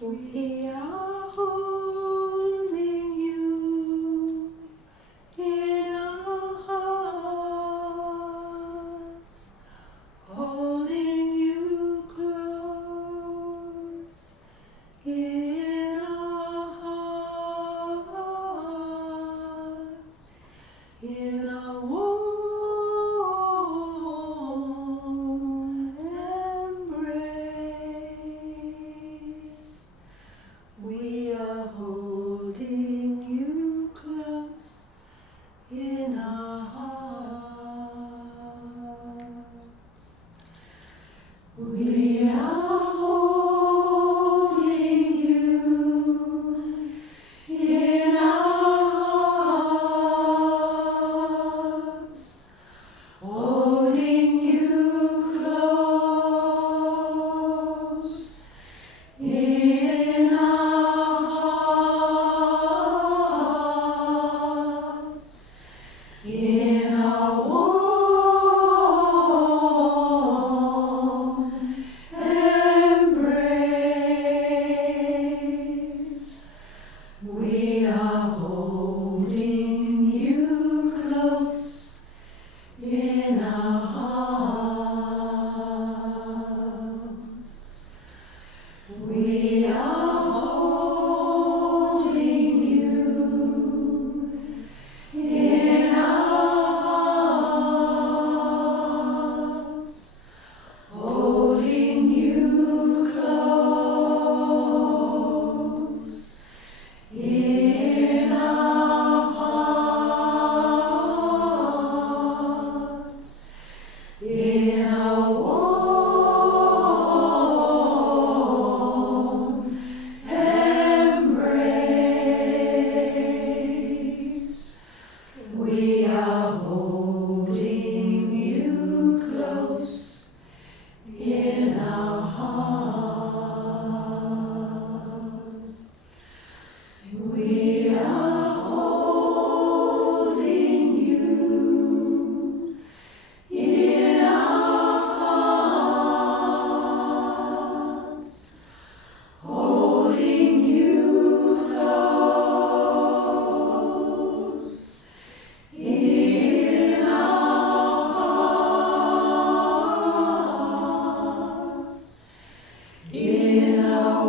We are holding you in our hearts, holding you close in our hearts, in our warm embrace. We are holding you close in our hearts. We are holding you in our hearts, holding you close in our hearts, in our warm embrace. We are holding you close in our hearts. We are holding you in our hearts, holding you close in our hearts, in our warm embrace. We are holding you close in our hearts. We are holding you in our hearts, holding you close in our hearts, in our